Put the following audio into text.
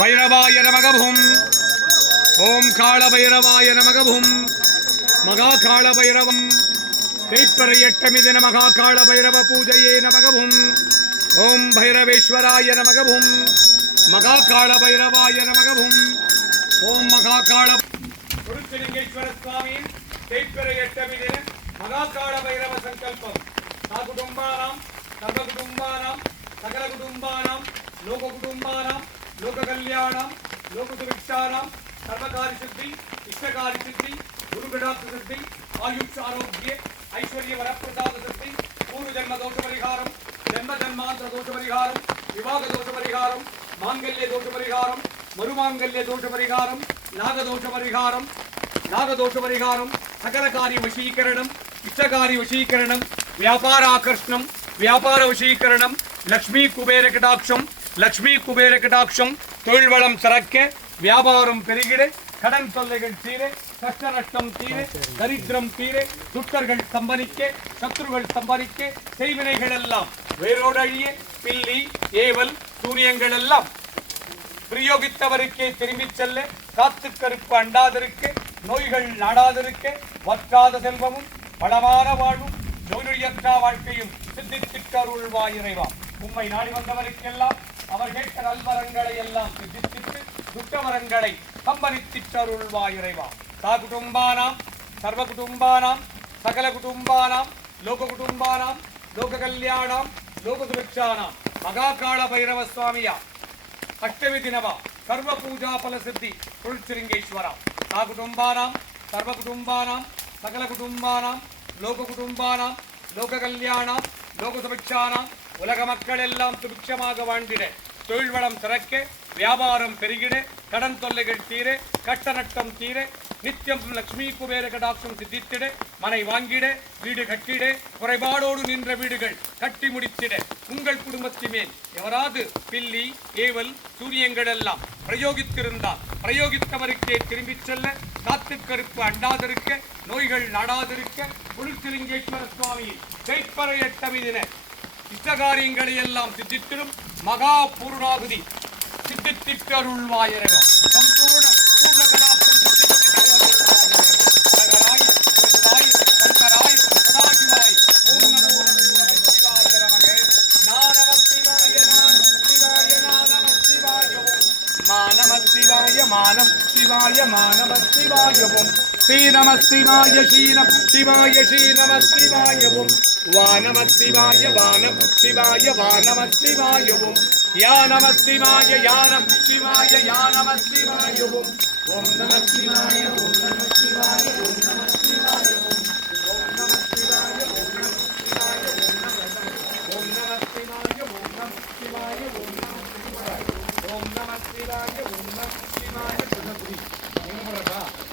பைரவாய நமகபும் ஓம் காள பைரவாய நமகபும் மகா காள பைரவம் தேய்ப்பறை எட்டமிதன மகா காள பைரவ பூஜையே நமகபும் ஓம் பைரவேஸ்வராய நமகபும் மகா காள பைரவாய நமகபும் ஓம் மகா காள குருச்சிலிங்கேஸ்வர சுவாமியின் தேய்ப்பறை எட்டமிதின மகா காள பைரவ சங்கல்பம் சா குடும்பானாம் சர்வ குடும்பானாம் சகல குடும்பானாம் லோக குடும்பானாம் லோக கல்யாணம் லோக சுபிக்ஷானாம் சர்வகாரி சித்தி இஷ்டகாரி சித்தி குருகடாத்த சித்தி ஆயுஷ் ஆரோக்கிய ஐஸ்வர்ய வரப்பிரசாத சித்தி பூர்வ ஜன்ம தோஷ பரிகாரம் ஜன்ம ஜன்மாந்திர தோஷ பரிகாரம் விவாக தோஷ பரிகாரம் மாங்கல்ய தோஷ பரிகாரம் மறுமாங்கல்ய தோஷ பரிகாரம் நாகதோஷ பரிகாரம் நாகதோஷ பரிகாரம் சகலகாரி வசீகரணம் இஷ்டகாரி வசீகரணம் வியாபார ஆகர்ஷணம் வியாபார வசீகரணம் லக்ஷ்மி குபேர கடாட்சம் லக்ஷ்மி குபேர கடாட்சம் தொழில் வளம் சிறக்க வியாபாரம் பெருகிட கடன் தொல்லைகள் தீர கஷ்ட நஷ்டம் தீர தரித்திரம் தீர துட்டர்கள் சம்பனிக்க சத்ருகள் சம்பனிக்க செய்வினைகள் எல்லாம் வேரோடழிய பில்லி ஏவல் சூரியங்கள் எல்லாம். பிரயோகித்தவருக்கே திரும்பிச் செல்ல காத்து கருப்பு அண்டாதிருக்க நோய்கள் நாடாதிருக்க வற்றாத செல்வமும் வளமான வாழ்வும் நோயுயற்றா வாழ்க்கையும் சித்தித்திட்டருள்வாய் இறைவா. உம்மை நாடி வந்தவருக்கெல்லாம் அவர் கேட்ட நல்வரங்களை எல்லாம் சித்தித்து துட்டவரங்களை கம்பனித்திட்டருள்வாயுரைவா சா குடும்பானாம் சர்வ குடும்பானாம் சகல குடும்பானாம் லோக குடும்பானாம் லோக கல்யாணம் லோக சுபிக்ஷானாம் மகாகால பைரவ சுவாமியா అష్టమి దినవ సర్వ పూజా ఫల సిద్ధి తుళుశృంగేశ్వర నా కుటుంబానాం సర్వ కుటుంబానాం సకల కుటుంబానాం లోక కుటుంబానాం లోక కళ్యాణం లోక సమీక్షానాం உலக மக்கள் எல்லாம் சுபிக்ஷமாக வாழ்ந்திட தொழில் வளம் சிறக்க வியாபாரம் பெருகிட கடன் தொல்லைகள் தீர கட்ட நட்டம் தீர நித்தியம் லக்ஷ்மி குபேர கடாட்சம் சித்தித்திட மனை வாங்கிட வீடு கட்டிட குறைபாடோடு நின்ற வீடுகள் கட்டி முடித்திட உங்கள் குடும்பத்தின் எவராது பில்லி ஏவல் சூரியங்கள் எல்லாம் பிரயோகித்திருந்தால் பிரயோகித்தவருக்கே திரும்பிச் செல்ல காத்து கருப்பு அண்டாதிருக்க நோய்கள் நாடாதிருக்க குளிர்ச்சிலிங்கேஸ்வர சுவாமியின் ஜெய்ப்பறை எட்டமிதின இஷ்டகாரியங்களை எல்லாம் சித்தித்திடும் மகா பூர்ணாகுதி சித்தித்திட்டு அருள்வாயிரவம் சம்பூர்ண பூர்ண கடாப்தம் மானம் சிவாய மானம சிவாய ஓம் ஸ்ரீ நம சிவாய ஸ்ரீ நம சிவாய ஸ்ரீ நம சிவாய ஓம் வானம சிவாய வானம் சிவாய வானம சிவாய ஓம் யா நம சிவாய யா நம சிவாய யா நம சிவாய ஓம் ஓம் நம சிவாய ஓம் நம சிவாய ஓம் நம சிவாய ஓம் ஓம் நம சிவாய ஓம் நம சிவாய ஓம் நம ஓம் நம சிவாய ஓம் நம சிவாய ஓம் நம சிவாய ஓம் நம சிவாய ஓம் நம சொல்லக்கூடிய என்ன எங்க